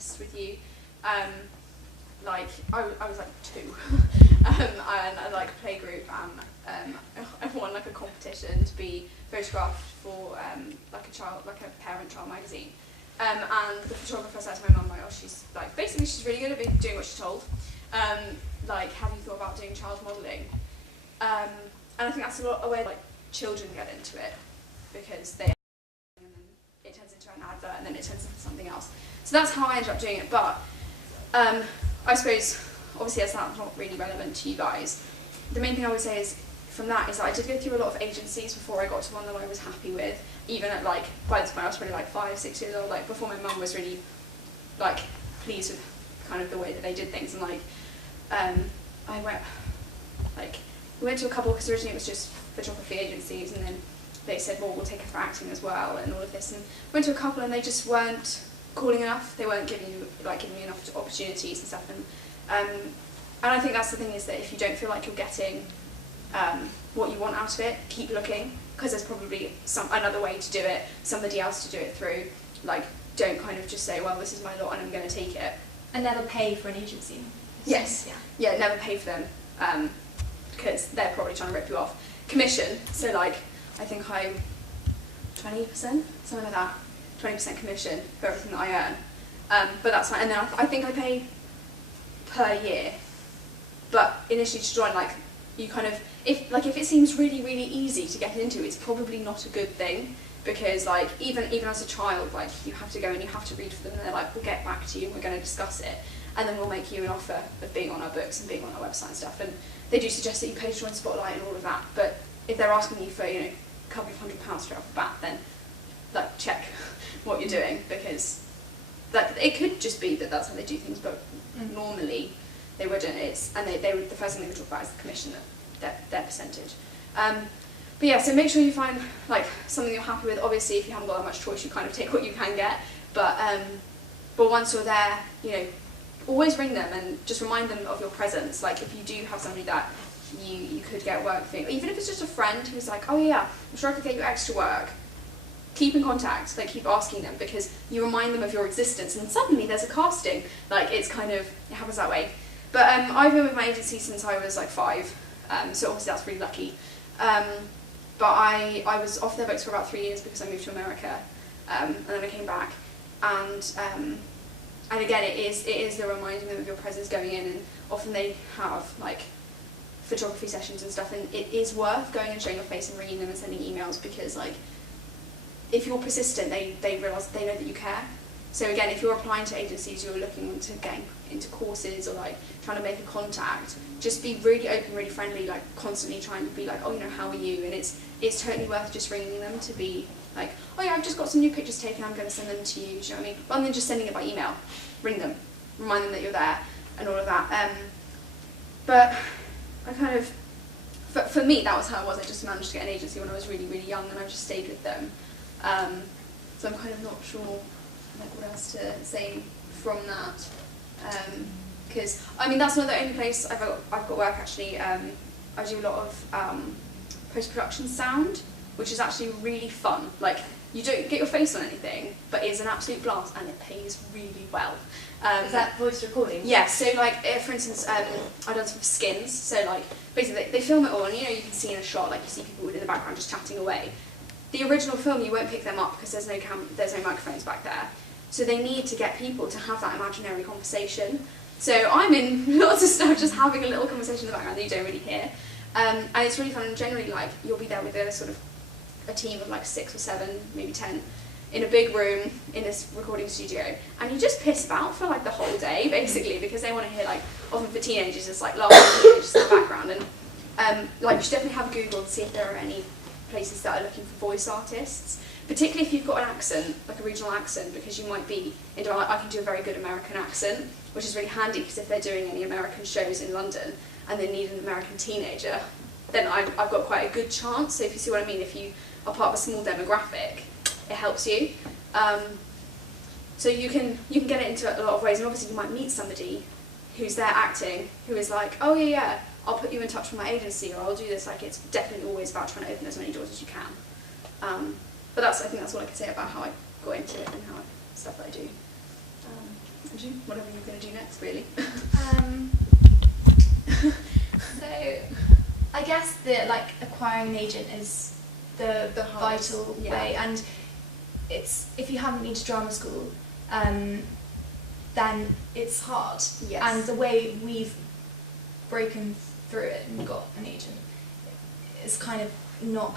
honest with you. Like, I was like 2, and I like a playgroup, and I won like a competition to be photographed for like a parent-child magazine. And the photographer said to my mum, like, oh, she's like, basically she's really good at doing what she's told. Like, have you thought about doing child modelling? And I think that's a way like children get into it, because they, and then it turns into an advert, and then it turns into something else. So that's how I ended up doing it. But I suppose, obviously, as that's not really relevant to you guys, the main thing I would say is, from that, is that I did go through a lot of agencies before I got to one that I was happy with, even at like, by this point I was probably like 5, 6 years old, like before my mum was really like pleased with kind of the way that they did things. And like, we went to a couple, because originally it was just photography agencies, and then they said, well, we'll take her for acting as well, and all of this, and went to a couple, and they just weren't calling enough. They weren't giving you enough opportunities and stuff. And I think that's the thing, is that if you don't feel like you're getting what you want out of it, keep looking, because there's probably another way to do it, somebody else to do it through. Like, don't kind of just say, well, this is my lot and I'm going to take it. And never pay for an agency. Yes. Yeah, never pay for them, because they're probably trying to rip you off. Commission, so like, I think I'm 20%, something like that, 20% commission for everything that I earn. But that's fine. And then I think I pay per year. But initially to join, like, you kind of, if it seems really, really easy to get into, it's probably not a good thing, because like, even as a child, like, you have to go and you have to read for them, and they're like, we'll get back to you and we're going to discuss it, and then we'll make you an offer of being on our books and being on our website and stuff. And they do suggest that you pay to join Spotlight and all of that, but if they're asking you for, you know, a couple of £100 straight off the bat, then like, check what you're doing, because like, it could just be that that's how they do things, but normally they wouldn't. And they would, the first thing they would talk about is the commission, their percentage. But yeah, so make sure you find like something you're happy with. Obviously, if you haven't got that much choice, you kind of take what you can get. But once you're there, you know, always ring them and just remind them of your presence. Like, if you do have somebody that you could get work for, even if it's just a friend who's like, oh yeah, I'm sure I could get you extra work. Keep in contact, like, keep asking them, because you remind them of your existence, and suddenly there's a casting. Like, it's kind of, it happens that way. But I've been with my agency since I was like 5, so obviously that's really lucky. But I was off their books for about 3 years because I moved to America, and then I came back, and again, it is the reminding them of your presence going in, and often they have like photography sessions and stuff, and it is worth going and showing your face and ringing them and sending emails, because like, if you're persistent, they realise, they know that you care. So again, if you're applying to agencies, you're looking to getting into courses, or like trying to make a contact, just be really open, really friendly, like constantly trying to be like, oh, you know, how are you? And it's totally worth just ringing them to be like, oh yeah, I've just got some new pictures taken, I'm going to send them to you, do you know what I mean? Rather than just sending it by email, ring them, remind them that you're there, and all of that. But I kind of, for me, that was how it was. I just managed to get an agency when I was really, really young, and I just stayed with them. So I'm kind of not sure like what else to say from that, because I mean, that's not the only place I've got work actually. I do a lot of post-production sound, which is actually really fun. Like, you don't get your face on anything, but it's an absolute blast, and it pays really well. Is that voice recording? Yeah, so like, for instance, I've done some skins, so like, basically they film it all, and you know, you can see in a shot, like, you see people in the background just chatting away. The original film, you won't pick them up because there's no microphones back there. So they need to get people to have that imaginary conversation. So I'm in lots of stuff just having a little conversation in the background that you don't really hear. And it's really fun, and generally, like, you'll be there with a sort of a team of like 6 or 7, maybe 10, in a big room in this recording studio, and you just piss about for like the whole day, basically, because they want to hear, like, often for teenagers, it's like laughing teenagers in the background. And like, you should definitely have Google to see if there are any places that are looking for voice artists, particularly if you've got an accent, like a regional accent, because you might be into, I can do a very good American accent, which is really handy, because if they're doing any American shows in London and they need an American teenager, then I've got quite a good chance. So if you see what I mean, if you are part of a small demographic, it helps you. So you can get it into a lot of ways, and obviously you might meet somebody who's there acting, who is like, oh yeah, I'll put you in touch with my agency, or I'll do this. Like, it's definitely always about trying to open as many doors as you can. But I think that's all I can say about how I got into it and stuff that I do. whatever you're going to do next, really. So, I guess acquiring an agent is the vital way, and if you haven't been to drama school, then it's hard. Yes. And the way we've broken through it and got an agent is kind of not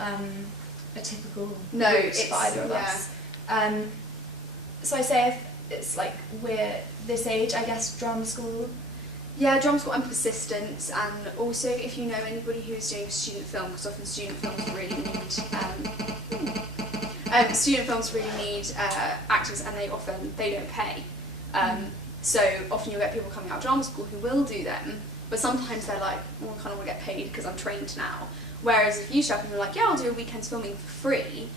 a typical route for either of us. So I say if it's like we're this age, I guess drama school. Yeah, drama school and persistence, and also if you know anybody who's doing student film, because often student films really need actors, and they don't pay. So often you'll get people coming out of drama school who will do them, but sometimes they're like, well, I kind of want to get paid because I'm trained now. Whereas if you show up and you're like, yeah, I'll do a weekend's filming for free,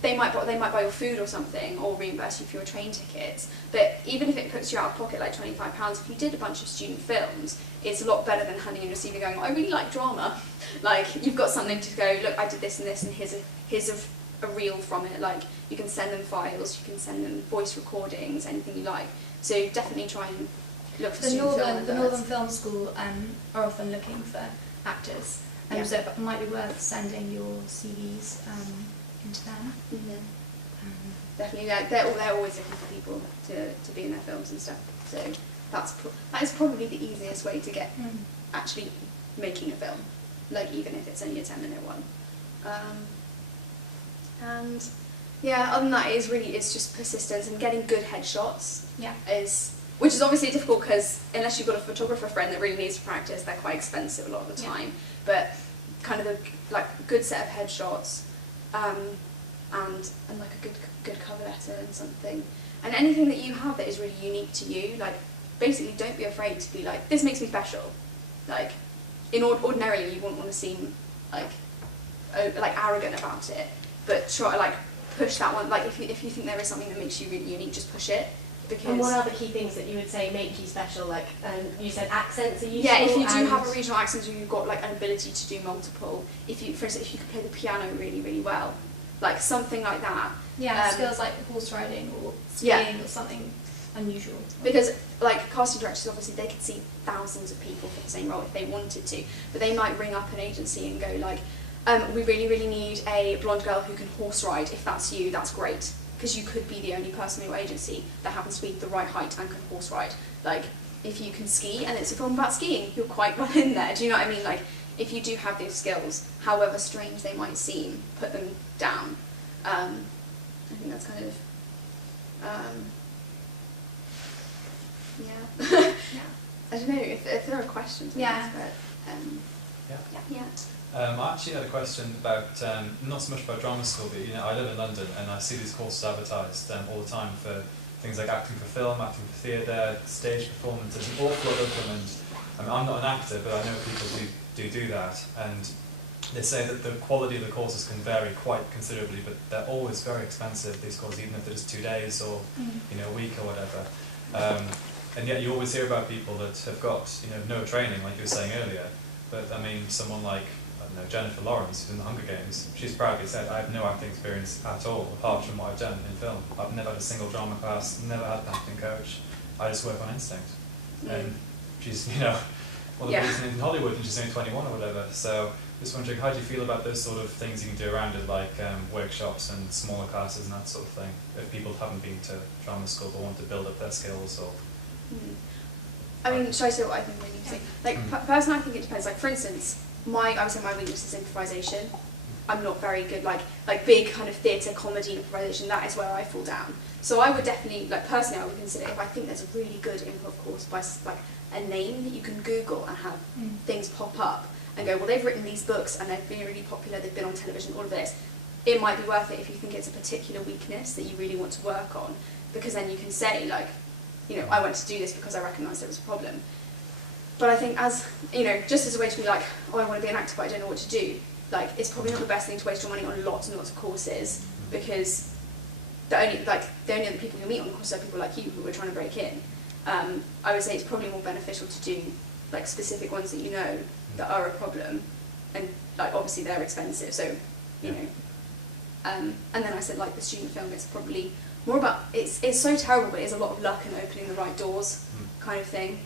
they might buy your food or something, or reimburse you for your train tickets. But even if it puts you out of pocket like £25, if you did a bunch of student films, it's a lot better than handing in your CV going, oh, I really like drama. Like, you've got something to go, look, I did this and this, and here's a reel from it. Like, you can send them files, you can send them voice recordings, anything you like. So definitely try and look for student film. The Northern Film School are often looking for actors, so it might be worth sending your CVs into them. Definitely, they're always looking for people to be in their films and stuff. So that is probably the easiest way to get actually making a film, like even if it's only a 10-minute one. And yeah, other than that, it's just persistence and getting good headshots. Yeah. Which is obviously difficult because unless you've got a photographer friend that really needs to practice, they're quite expensive a lot of the time. Yeah. But kind of a good set of headshots, and like a good cover letter and something, and anything that you have that is really unique to you. Like, basically, don't be afraid to be like, this makes me special. Like, ordinarily you wouldn't want to seem like arrogant about it, but try push that one. Like, if you think there is something that makes you really unique, just push it. And what are the key things that you would say make you special? Like, you said accents are useful. Yeah, if you do have a regional accent, or you've got like an ability to do multiple. For instance, if you could play the piano really, really well, like something like that. Yeah, skills like horse riding or skiing or something unusual. Because like casting directors, obviously they could see thousands of people for the same role if they wanted to, but they might ring up an agency and go like, we really, really need a blonde girl who can horse ride. If that's you, that's great. Because you could be the only person in your agency that happens to be the right height and can horse ride. Like, if you can ski and it's a film about skiing, you're quite well in there. Do you know what I mean? Like, if you do have those skills, however strange they might seem, put them down. I think that's kind of, yeah. I don't know if there are questions. Yeah. I actually had a question about, not so much about drama school, but I live in London and I see these courses advertised all the time for things like acting for film, acting for theatre, stage performances, an awful lot of them. And I'm not an actor, but I know people who do that. And they say that the quality of the courses can vary quite considerably, but they're always very expensive, these courses, even if they're just 2 days or a week or whatever. And yet you always hear about people that have got no training, like you were saying earlier. But I mean, someone like Jennifer Lawrence, who's in the Hunger Games, she's proudly said, I have no acting experience at all, apart from what I've done in film. I've never had a single drama class, never had an acting coach. I just work on instinct. And she's, one of the reasons in Hollywood, and she's only 21 or whatever. So just wondering, how do you feel about those sort of things you can do around it, like workshops and smaller classes and that sort of thing, if people haven't been to drama school but want to build up their skills? Or I mean, should I say what I think when you say? Like, personally, I think it depends. Like, for instance, I would say my weakness is improvisation. I'm not very good, like big kind of theatre, comedy improvisation, that is where I fall down. So I would definitely, personally, I would consider, if I think there's a really good improv course by a name that you can Google and have things pop up and go, well, they've written these books and they've been really popular, they've been on television, all of this. It might be worth it if you think it's a particular weakness that you really want to work on, because then you can say, I went to do this because I recognised there was a problem. But I think just as a way to be like, oh, I want to be an actor but I don't know what to do, it's probably not the best thing to waste your money on lots and lots of courses, because the only other people you meet on the course are people like you who are trying to break in. I would say it's probably more beneficial to do specific ones that you know that are a problem, and obviously they're expensive, so and then I said the student film, it's probably more about, it's so terrible, but it's a lot of luck and opening the right doors kind of thing.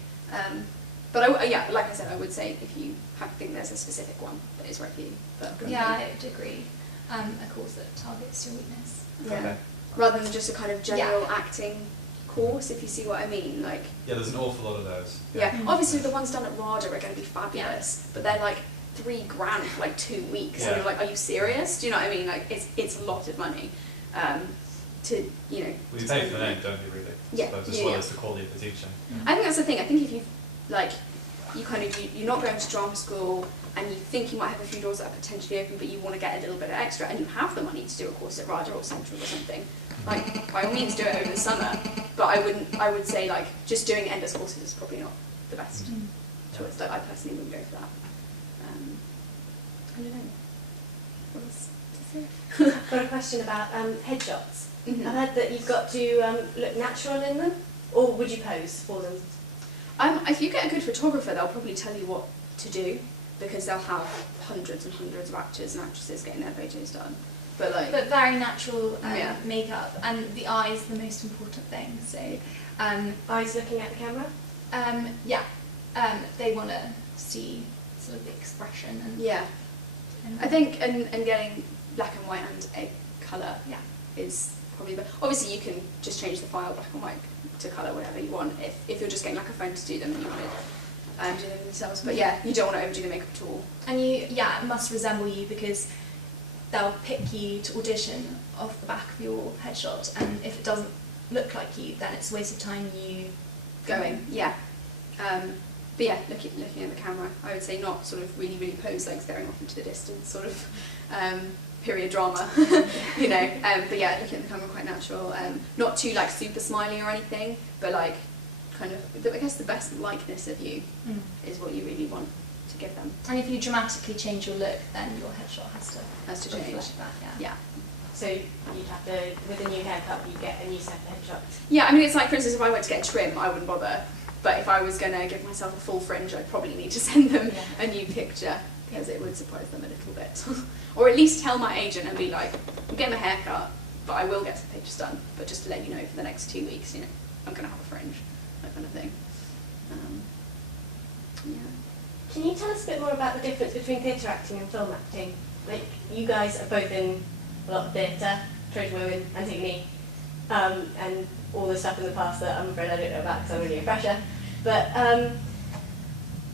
But yeah, like I said, I would say if you think there's a specific one that is right for you. But yeah, I would agree. A course that targets your weakness. Yeah. Okay. Rather than just a kind of general acting course, if you see what I mean. Like, yeah, there's an awful lot of those. Yeah, obviously the ones done at RADA are going to be fabulous, but they're like $3,000 for like 2 weeks. Yeah. And you're like, are you serious? Do you know what I mean? Like, it's a lot of money to, you know. Well, you pay for the name, don't you, really? Yeah, Suppose, as well as the quality of the teaching. I think that's the thing. I think if you like, you're not going to drama school and you think you might have a few doors that are potentially open, but you want to get a little bit of extra, and you have the money to do a course at RADA or Central or something, like, by all means do it over the summer. But I would say, like, just doing endless courses is probably not the best choice. Like, I personally wouldn't go for that. I don't know. What else to say? I've got a question about headshots. Mhm. I've heard that you've got to look natural in them, or would you pose for them? If you get a good photographer, they'll probably tell you what to do, because they'll have hundreds and hundreds of actors and actresses getting their photos done. But like, very natural Yeah. makeup, and the eye is the most important thing. So, Eyes looking at the camera? they want to see sort of the expression and. yeah, I think and getting black and white and a colour is probably the, obviously you can just change the file black and white to colour whatever you want if you're just getting like a phone to do them and you want to do them themselves. But yeah, you don't want to overdo the makeup at all. And it must resemble you, because they'll pick you to audition off the back of your headshot, and if it doesn't look like you, then it's a waste of time you Going, yeah. But yeah, looking at the camera, I would say not sort of really pose, like staring off into the distance, sort of period drama, you know. But yeah, looking at the camera quite natural, not too like super smiley or anything, but like kind of, I guess the best likeness of you is what you really want to give them. And if you dramatically change your look, then your headshot has to change. reflect that. Yeah. So you'd have to, with a new haircut, you get a new set of headshots. Yeah, I mean, it's like, for instance, if I went to get a trim, I wouldn't bother. But if I was going to give myself a full fringe, I'd probably need to send them a new picture, because it would surprise them a little bit. Or at least tell my agent and be like, I'm getting a haircut, but I will get some pictures done. But just to let you know, for the next 2 weeks, you know, I'm going to have a fringe, that kind of thing. Yeah. Can you tell us a bit more about the difference between theatre acting and film acting? Like, you guys are both in a lot of theatre, Trojan Women, Antigone, and all the stuff in the past that I'm afraid I don't know about because I'm really a fresher. But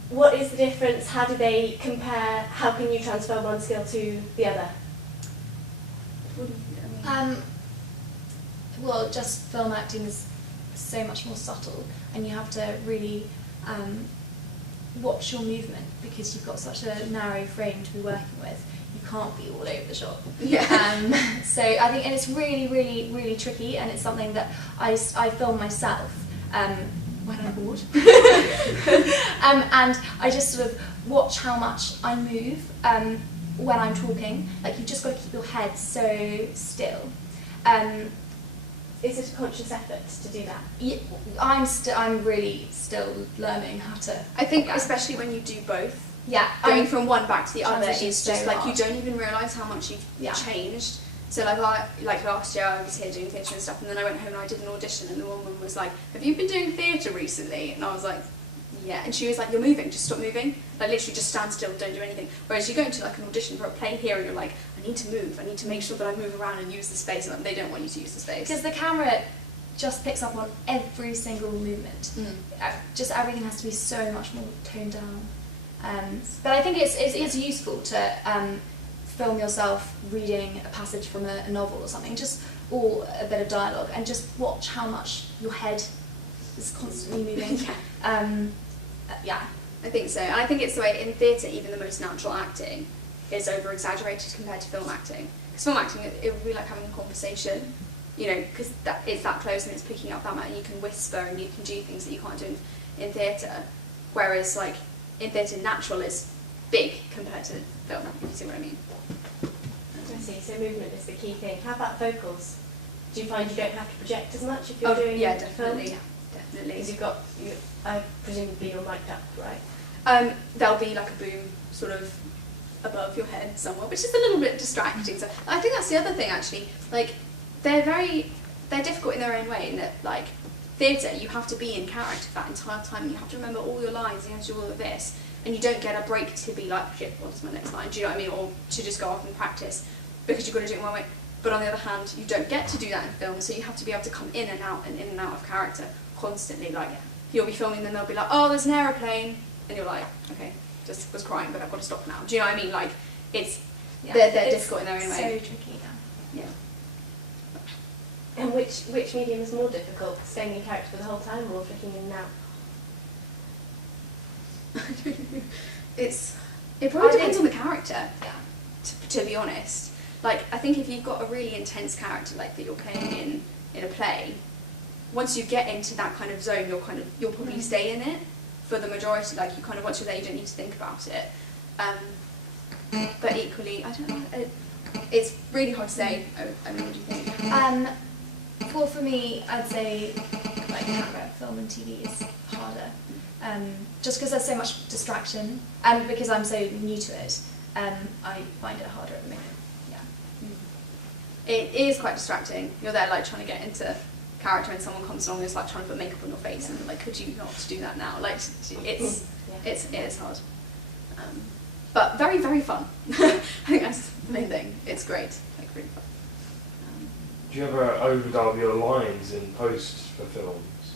what is the difference? How do they compare? How can you transfer one skill to the other? What do you think? I mean, Well, just film acting is so much more subtle, and you have to really watch your movement, because you've got such a narrow frame to be working with. You can't be all over the shop. Yeah. So I think, and it's really tricky, and it's something that I film myself when I'm bored. And I just sort of watch how much I move when I'm talking. Like, you've just got to keep your head so still. Is it a conscious effort to do that? Yeah, I'm really still learning how to. I think especially when you do both, Yeah, going from one back to the other is transition's just so like hard. you don't even realise how much you've changed. So like last year I was here doing theatre and stuff, and then I went home and I did an audition, and the woman was like, "Have you been doing theatre recently?" And I was like, "Yeah." And she was like, "You're moving, just stop moving. Like literally just stand still, don't do anything." Whereas you go into like an audition for a play here and you're like, "I need to move. I need to make sure that I move around and use the space." And they don't want you to use the space. Because the camera just picks up on every single movement. Just everything has to be so much more toned down. But I think it's useful to film yourself reading a passage from a novel or something, or a bit of dialogue, and just watch how much your head is constantly moving. I think so. And I think it's the way in theatre, even the most natural acting is over-exaggerated compared to film acting. Because film acting, it would be like having a conversation, you know, because it's that close and it's picking up that much, and you can whisper and you can do things that you can't do in theatre. Whereas, like, in theatre, natural is big compared to film, if you see what I mean. I see, so movement is the key thing. How about vocals? Do you find you don't have to project as much if you're doing film? Definitely. Because I presumably you're mic'd up, right? There'll be like a boom sort of above your head somewhere, which is a little bit distracting. So I think that's the other thing actually. Like they're they're difficult in their own way in that, like, theatre, you have to be in character that entire time, and you have to remember all your lines, you have to do all of this, and you don't get a break to be like, shit, what's my next line, do you know what I mean, or to just go off and practice, because you've got to do it one way. But on the other hand, you don't get to do that in film, so you have to be able to come in and out and in and out of character constantly. Like, you'll be filming, then they'll be like, oh, there's an aeroplane, and you're like, okay, just was crying, but I've got to stop now. Do you know what I mean? Like, it's, they're difficult in their own way. So tricky, yeah. And which medium is more difficult, staying in character for the whole time or flicking in and out? It probably depends on the character, Yeah. to be honest. Like, I think if you've got a really intense character like that you're playing in a play, once you get into that kind of zone, you'll probably stay in it for the majority. Like, you kind of, once you're there, you don't need to think about it. But equally, I don't know. It's really hard to say. I mean, what do you think? Well, for me, I'd say like camera, film, and TV is harder. Just because there's so much distraction, and because I'm so new to it, I find it harder at the minute. It is quite distracting. You're there like trying to get into character, and someone comes along and is like trying to put makeup on your face, and like, could you not do that now? Like, it is hard. But very, very fun. I think that's the main thing. It's great, like really fun. Do you ever overdub your lines in post for films?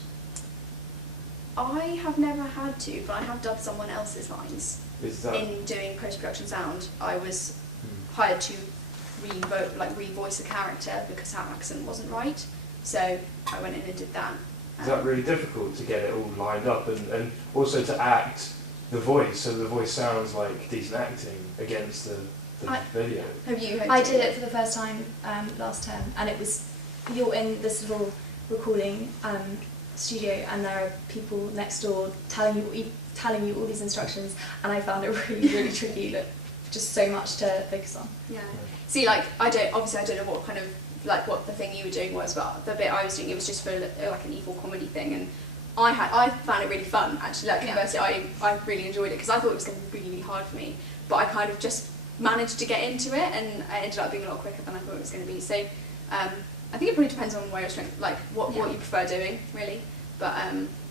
I have never had to, but I have dubbed someone else's lines. Is that In doing post-production sound. I was hired to re-voice a character because her accent wasn't right, so I went in and did that. is that really difficult to get it all lined up and also to act the voice so the voice sounds like decent acting against the video? Have you had I to? did it for the first time last term, and it was, you're in this little recording studio, and there are people next door telling you all these instructions, and I found it really, really tricky. Just so much to focus on. Yeah. See, like, I don't know what kind of, like, what the thing you were doing was, but the bit I was doing, it was just for like an evil comedy thing, and I found it really fun, actually. Like, university, I really enjoyed it, because I thought it was going to be really, really hard for me, but I kind of just managed to get into it, and it ended up being a lot quicker than I thought it was going to be. So I think it probably depends on where your strength, like what you prefer doing, really. But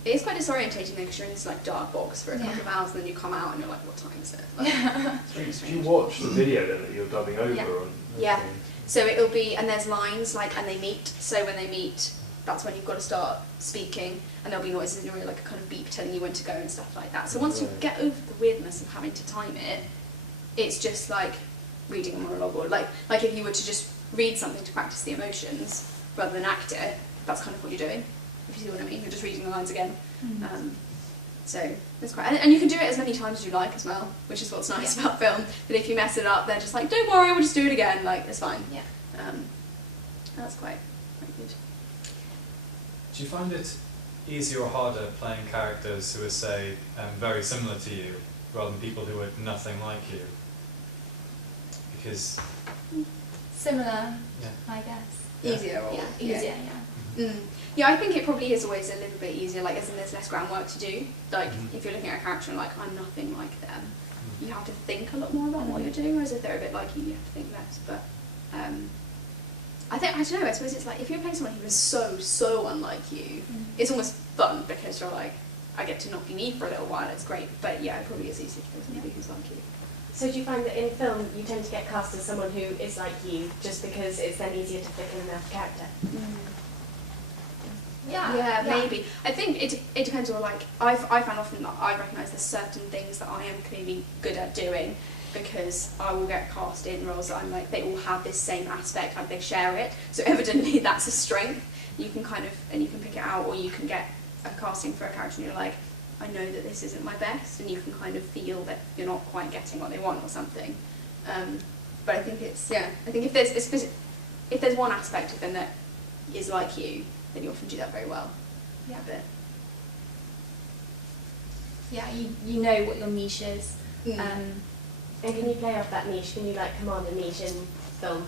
it is quite disorientating though, because you're in this like dark box for a couple of hours, and then you come out and you're like, what time is it? Like, it's really Do strange. you watch the video then that you're dubbing over Yeah. on? Yeah. So it'll be, and there's lines, like, and they meet, so when they meet, that's when you've got to start speaking, and there'll be noises in your ear, like a kind of beep telling you when to go and stuff like that. So once you get over the weirdness of having to time it, it's just like reading a monologue, or like if you were to just read something to practice the emotions rather than act it, that's kind of what you're doing, if you see what I mean. You're just reading the lines again. So it's quite, and you can do it as many times as you like as well, which is what's nice about film, that if you mess it up, they're just like, don't worry, we'll just do it again, like, it's fine. Yeah. That's quite good. Do you find it easier or harder playing characters who are, say, very similar to you, rather than people who are nothing like you? Because... Similar, Yeah. I guess. Easier or... Easier, yeah. Yeah, I think it probably is always a little bit easier, like, as in there's less groundwork to do. Like, if you're looking at a character and like, I'm nothing like them, you have to think a lot more about what you're doing, whereas if they're a bit like you have to think less. But I don't know, I suppose it's like, if you're playing someone who is so unlike you, it's almost fun, because you're like, I get to not be me for a little while, it's great. But yeah, it probably is easier to play somebody who's like you. So do you find that in film you tend to get cast as someone who is like you, just because it's then easier to fit in and out of character? Yeah, maybe. I think it depends on, like, I found often that I recognise there's certain things that I am clearly good at doing, because I will get cast in roles that I'm like, they all have this same aspect, like they share it, so evidently that's a strength. You can kind of, and you can pick it out, or you can get a casting for a character and you're like, I know that this isn't my best, and you can kind of feel that you're not quite getting what they want or something. But I think it's, I think if there's one aspect of them that is like you, then you often do that very well. Yeah. But Yeah, you know what your niche is. And can you play off that niche? Can you like command a niche in film?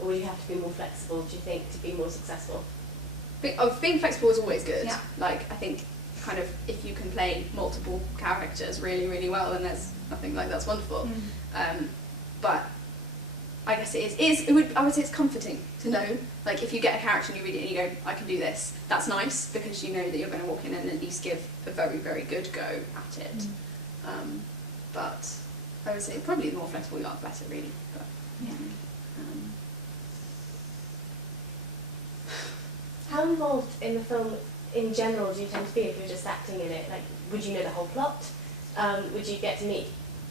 Or will you have to be more flexible, do you think, to be more successful? being flexible is always good. Yeah. Like, I think kind of if you can play multiple characters really, really well, then there's nothing like that's wonderful. But I guess it is. I would say it's comforting to know. Like if you get a character and you read it and you go, I can do this. That's nice because you know that you're going to walk in and at least give a very, very good go at it. But I would say probably the more flexible you are, the better, really. But Yeah. How involved in the film in general do you tend to be if you're just acting in it? Like, would you know the whole plot? Would you get to meet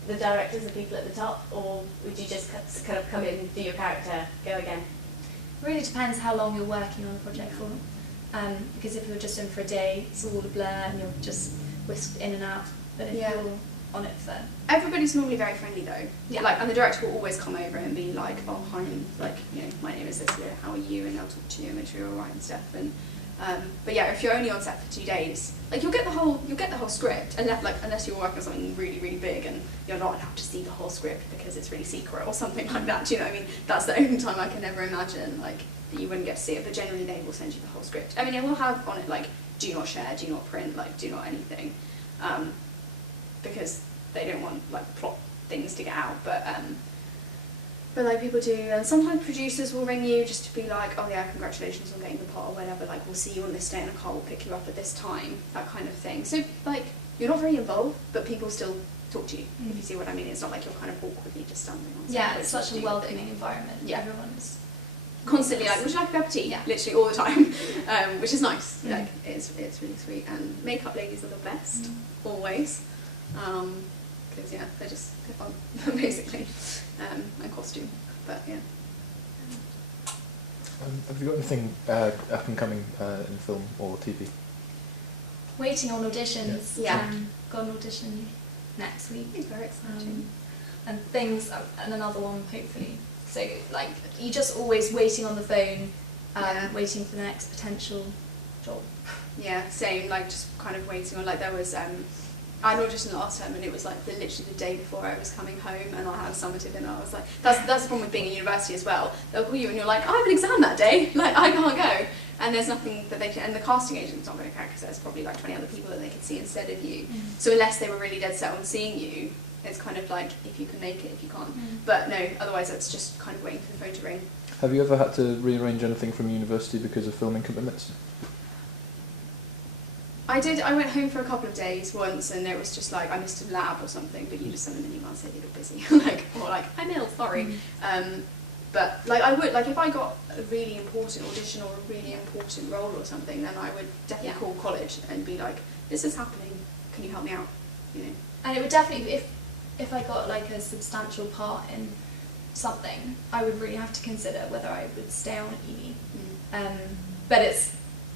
the directors, the people at the top, or would you just kind of come in, do your character, go again? It really depends how long you're working on a project for. Because if you're just in for a day, it's all a blur and you're just whisked in and out. But if you're on it for... Everybody's normally very friendly though. Yeah. Like, and the director will always come over and be like, oh hi, and like, you know, my name is this, how are you? And they'll talk to you and make sure you're alright and stuff. And but yeah, if you're only on set for 2 days, like you'll get the whole script, unless you're working on something really, really big and you're not allowed to see the whole script because it's really secret or something like that. Do you know what I mean? That's the only time I can ever imagine like that you wouldn't get to see it. But generally, they will send you the whole script. I mean, it will have on it like do not share, do not print, like do not anything, because they don't want like plot things to get out. But like people do, and sometimes producers will ring you just to be like, oh yeah, congratulations on getting the part or whatever, like we'll see you on this day in a car, we'll pick you up at this time, that kind of thing. So like, you're not very involved, but people still talk to you, if you see what I mean. It's not like you're kind of awkwardly just standing on set. Yeah, it's such a welcoming environment. Yeah. Everyone's constantly like, would you like a cup of tea? Yeah. Literally all the time, which is nice. Mm. Like, it's really sweet, and makeup ladies are the best, always. Because yeah, they're fun, basically, and costume, but yeah. Have you got anything up and coming in film or TV? waiting on auditions. Yeah. Got an audition next week. It's very exciting. And things, and another one hopefully. So like, you're just always waiting on the phone, waiting for the next potential job. Yeah, same, like just kind of waiting on, like there was, I had an audition last term and it was like literally the day before I was coming home and I had a summative and I was like, that's the problem with being at university as well. They'll call you and you're like, I have an exam that day, like I can't go. And there's nothing that they can, and the casting agent's not going to care because there's probably like 20 other people that they could see instead of you. So unless they were really dead set on seeing you, it's kind of like if you can make it, if you can't. But no, otherwise it's just kind of waiting for the phone to ring. Have you ever had to rearrange anything from university because of filming commitments? I did. I went home for a couple of days once, and it was just like I missed a lab or something. But you just send them an email and say they look busy, or like I'm ill, sorry. But like I would, like if I got a really important audition or a really important role or something, then I would definitely call college and be like, "This is happening. Can you help me out?" You know. And it would definitely, if I got like a substantial part in something, I would really have to consider whether I would stay on at uni. But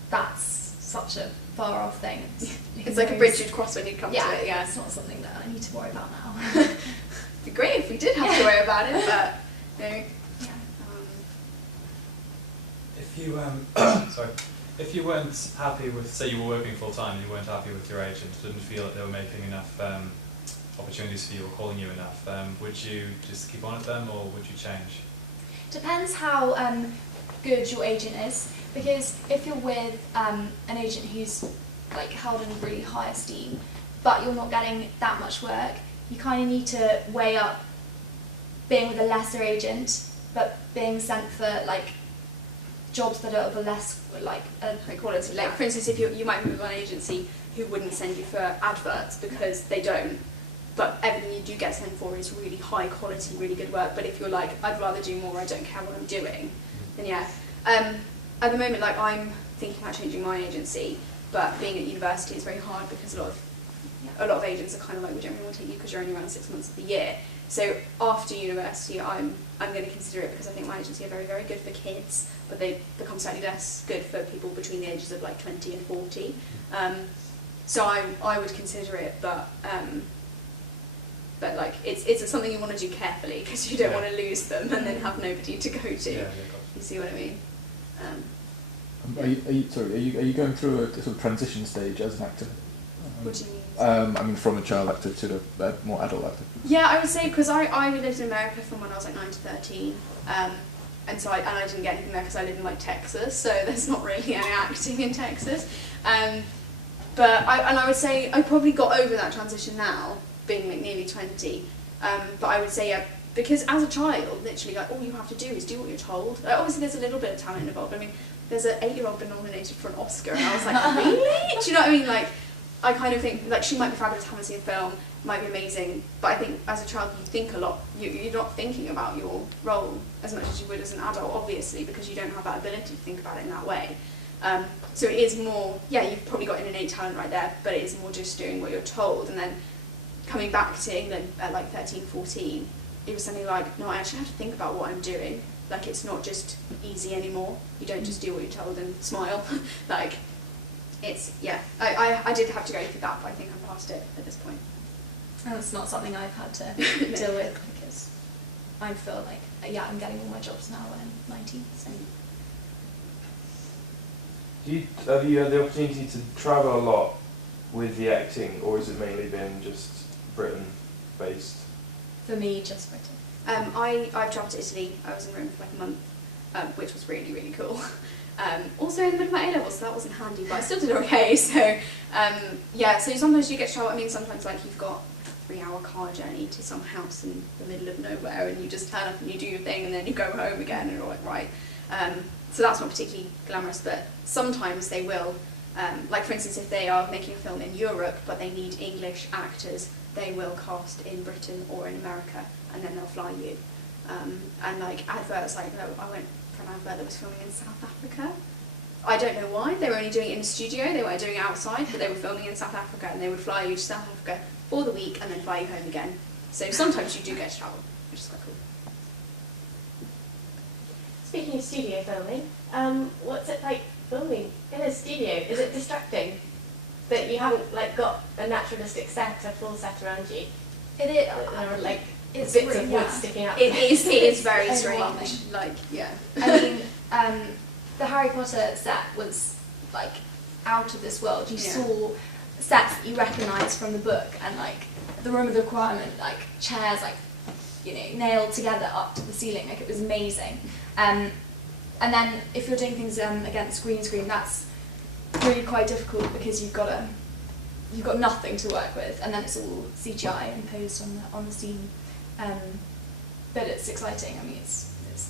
that's such a far off thing. It's like a bridge you'd cross when you come to it. Yeah, it's not something that I need to worry about now. It'd be great if we did have to worry about it, but no. If you weren't happy with, say you were working full time and you weren't happy with your agent, didn't feel that they were making enough opportunities for you or calling you enough, would you just keep on at them or would you change? Depends how good your agent is, because if you're with an agent who's like held in really high esteem, but you're not getting that much work, you kind of need to weigh up being with a lesser agent, but being sent for like jobs that are of a less high quality. Like for instance, if you might move on an agency who wouldn't send you for adverts because they don't, but everything you do get sent for is really high quality, really good work. But if you're like, I'd rather do more, I don't care what I'm doing, then yeah. At the moment, like I'm thinking about changing my agency, but being at university is very hard because a lot of agents are kind of like, we don't really want to take you because you're only around 6 months of the year. So after university, I'm going to consider it because I think my agency are very, very good for kids, but they become slightly less good for people between the ages of like 20 and 40. So I would consider it, but like it's something you want to do carefully because you don't want to lose them and then have nobody to go to. You see what I mean? Are you going through a sort of transition stage as an actor? What do you mean? I mean, from a child actor to a more adult actor. Yeah, I would say because I lived in America from when I was like 9 to 13, and so I didn't get anything there because I lived in like Texas, so there's not really any acting in Texas. But I would say I probably got over that transition now, being like nearly 20. But I would say because as a child, literally, like, all you have to do is do what you're told. Like, obviously, there's a little bit of talent involved. I mean, there's an 8-year-old been nominated for an Oscar, and I was like, really? Do you know what I mean? Like, I kind of think, like, she might be fabulous, haven't seen a film, might be amazing, but I think as a child you think a lot. You're not thinking about your role as much as you would as an adult, obviously, because you don't have that ability to think about it in that way. So it is more, yeah, you've probably got an innate talent right there, but it is more just doing what you're told. And then coming back to England at like 13, 14, it was something like, no, I actually have to think about what I'm doing. Like, it's not just easy anymore. You don't just do what you're told and smile. Like, it's, yeah, I did have to go through that, but I think I'm past it at this point. And it's not something I've had to deal with, because I feel like, yeah, I'm getting all my jobs now when I'm 19, so. Have you had the opportunity to travel a lot with the acting, or has it mainly been just Britain-based? For me, just Britain. I've travelled to Italy. I was in Rome for like a month, which was really, really cool. Also in the middle of my A-levels, so that wasn't handy, but I still did okay. So yeah, so sometimes you get to travel. I mean, sometimes like you've got a 3-hour car journey to some house in the middle of nowhere, and you just turn up and you do your thing, and then you go home again, and you're like, right. So that's not particularly glamorous, but sometimes they will. Like for instance, if they are making a film in Europe, but they need English actors, they will cast in Britain or in America, and then they'll fly you. And like adverts, like I went for an advert that was filming in South Africa. I don't know why, they were only doing it in a studio, they weren't doing it outside, but they were filming in South Africa, and they would fly you to South Africa for the week and then fly you home again. So sometimes you do get to travel, which is quite cool. Speaking of studio filming, what's it like filming in a studio? Is it distracting that you haven't like got a naturalistic set, a full set around you? There are like it's bits really, of wood yeah. sticking out. It is very overwhelming. strange. Like, yeah. I mean, the Harry Potter set was like out of this world. You saw sets that you recognise from the book, and like the Room of the Requirement, like chairs, like nailed together up to the ceiling. Like, it was amazing. And then if you're doing things against green screen, that's really quite difficult, because you've got nothing to work with, and then it's all CGI imposed on the scene. But it's exciting. I mean,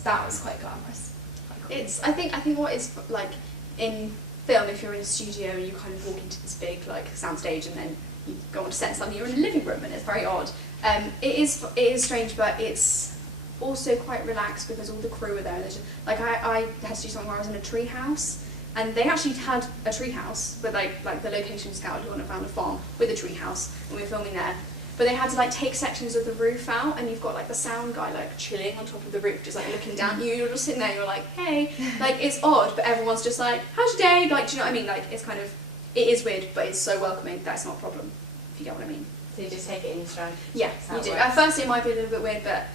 that was quite glamorous. Quite cool. I think what is like in film, if you're in a studio and you kind of walk into this big like soundstage, and then you go on to set, suddenly you're in a living room, and it's very odd. It is strange, but it's also quite relaxed because all the crew are there. And like I had to do something where I was in a tree house, and they actually had a tree house, but like the location scout who found a farm with a tree house, and we were filming there. But they had to like take sections of the roof out, and you've got like the sound guy like chilling on top of the roof, just like looking down at you. You're just sitting there, you're like, hey, like it's odd, but everyone's just like, how's your day? Like, do you know what I mean? Like, it's kind of, it is weird, but it's so welcoming that it's not a problem, if you get what I mean. So you just take it in stride. Yeah, you do. At first it might be a little bit weird, but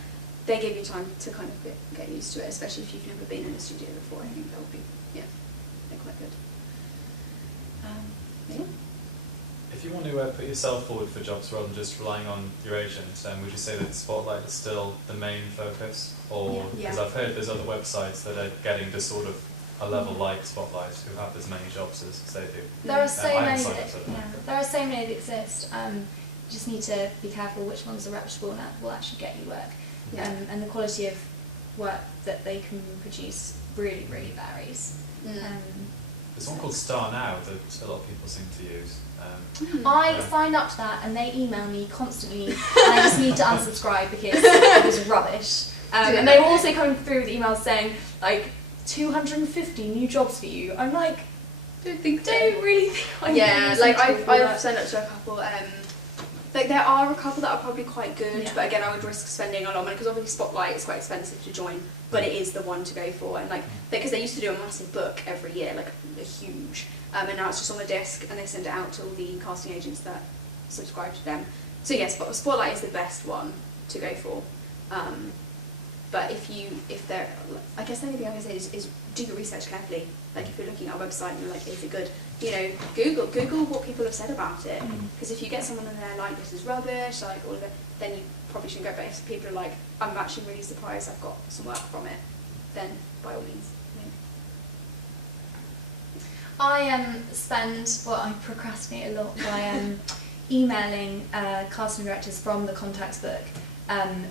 they give you time to kind of get used to it, especially if you've never been in a studio before. I think they'll be, yeah, they're quite good. Yeah. If you want to put yourself forward for jobs rather than just relying on your agent, would you say that Spotlight is still the main focus? Or, because I've heard there's other websites that are getting to sort of a level like Spotlight, who have as many jobs as they do. There are so many there are so many that exist. You just need to be careful which ones are reputable and will actually get you work. Yeah. And the quality of work that they can produce really, really varies. There's one called Star Now that a lot of people seem to use. I signed up to that, and they email me constantly, and I just need to unsubscribe because it was rubbish. And they were also coming through with emails saying, like, 250 new jobs for you. I'm like, don't really think I need. Yeah, like I've signed up to a couple. Like, there are a couple that are probably quite good, but again, I would risk spending a lot of money, because obviously Spotlight is quite expensive to join, but it is the one to go for. And like, because they used to do a massive book every year, like a huge, and now it's just on the disc, and they send it out to all the casting agents that subscribe to them. So yes, Spotlight is the best one to go for. But if they're, I guess the only thing I can say is do your research carefully. Like, if you're looking at a website and you're like, is it good? Google what people have said about it. Because if you get someone in there like, this is rubbish, like all of it, then you probably shouldn't go. But if people are like, I'm actually really surprised I've got some work from it, then by all means. I I procrastinate a lot by emailing casting directors from the contacts book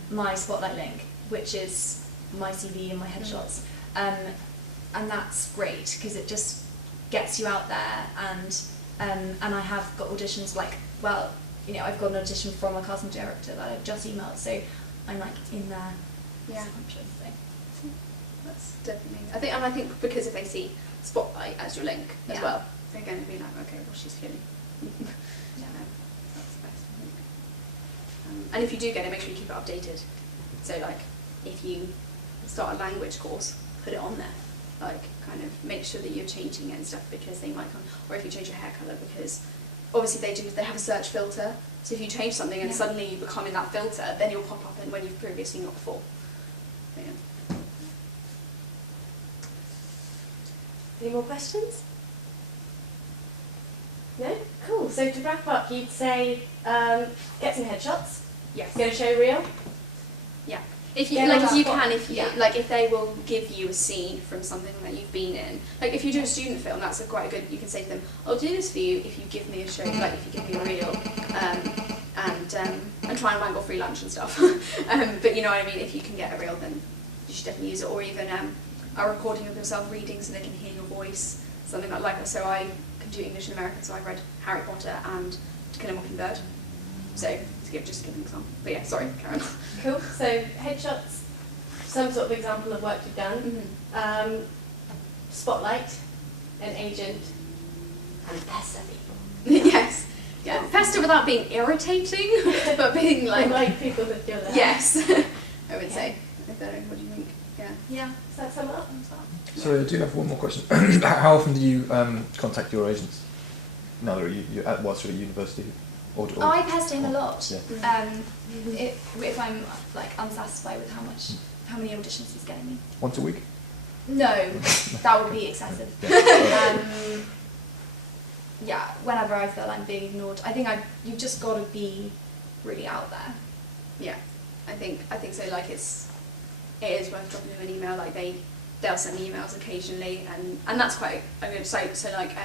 my Spotlight link, which is my CV and my headshots. And that's great because it just gets you out there, and I have got auditions like, well, you know, I've got an audition from a casting director that I've just emailed, so I'm like in there. Yeah. Subconscious, so. That's definitely. I think because if they see Spotlight as your link as well, they're going to be like, okay, well, she's feeling. That's the best, I think. And if you do get it, make sure you keep it updated. So, like, if you start a language course, put it on there. Like, kind of make sure that you're changing it and stuff, because they might come. Or if you change your hair colour, because obviously they have a search filter. So if you change something and suddenly you become in that filter, then you'll pop up in when you've previously not before. So, yeah. Any more questions? No? Cool. So to wrap up, you'd say get some headshots. Yes. Go to show reel. Yeah. If you if they will give you a scene from something that you've been in. Like if you do a student film, that's quite a good. You can say to them, "I'll do this for you if you give me a show, like if you give me a reel, and try and wangle free lunch and stuff." But you know what I mean. If you can get a reel, then you should definitely use it, or even a recording of yourself reading so they can hear your voice, something like. So I can do English and American, so I read Harry Potter and To Kill a Mockingbird. So just to give an example. But yeah, sorry, Karen. Cool. So headshots, some sort of example of work you've done. Mm-hmm. Spotlight, an agent, and pester people. Yes. Yeah. Pester without being irritating, but being like people that do that. Yes. I would say. What do you think? Yeah. Yeah. Does that sum it up? Sorry, I do have one more question. How often do you contact your agents now that you're at Watford University? Or I pester him a lot. Yeah. If I'm like unsatisfied with how many auditions he's getting me. Once a week? No, that would be excessive. Yeah, whenever I feel I'm being ignored, I think you've just got to be really out there. Yeah, I think so. Like it is worth dropping them an email. Like they'll send me emails occasionally, and that's quite a good site. So like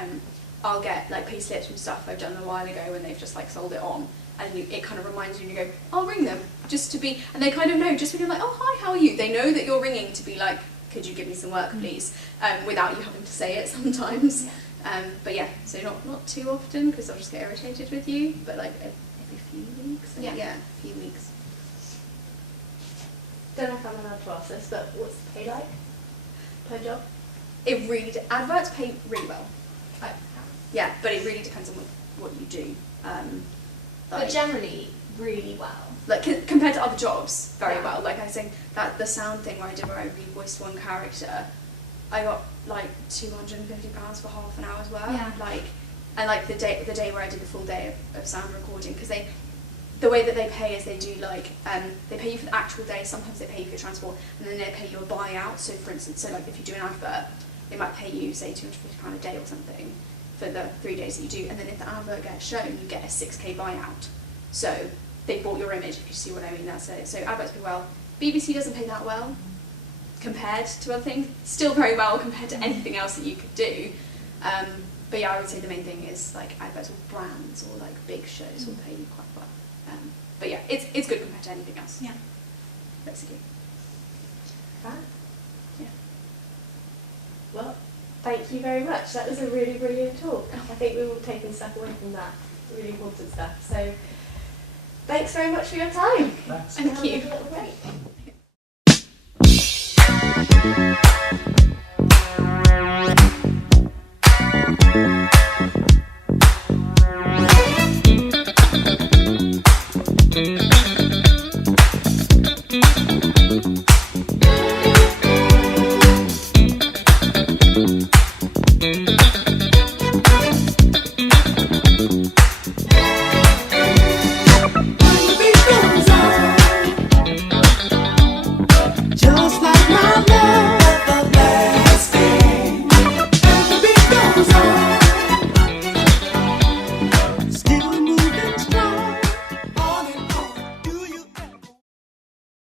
I'll get like pay slips from stuff I've done a while ago when they've just like sold it on, and it kind of reminds you, and you go, I'll ring them just to be, and they kind of know, just when you're like, oh hi, how are you? They know that you're ringing to be like, could you give me some work, please? Without you having to say it sometimes. Yeah. But yeah, so not too often because I'll just get irritated with you, but like every few weeks. Yeah. A few weeks. Don't know if I'm allowed to ask this, but what's the pay like per job? Adverts pay really well. Yeah, but it really depends on what you do. But generally, really well. Like compared to other jobs, very well. Like I think that the sound thing where I revoiced one character, I got like £250 for half an hour's work. Yeah. And like the day where I did the full day of sound recording, because the way that they pay is they do like they pay you for the actual day. Sometimes they pay you for transport, and then they pay you a buyout. So for instance, like if you do an advert, they might pay you say £250 a day or something for the 3 days that you do, and then if the advert gets shown, you get a 6k buyout. So they bought your image, if you see what I mean. That's it. So adverts pay well. BBC doesn't pay that well compared to other things. Still very well compared to anything else that you could do. But yeah, I would say the main thing is like adverts with brands or like big shows will pay you quite well. But yeah, it's good compared to anything else. Yeah. Basically. Fab. Yeah. Well, thank you very much. That was a really brilliant talk. I think we've all taken stuff away from that. Really important stuff. So thanks very much for your time. Thanks. Thank you. Have a little break.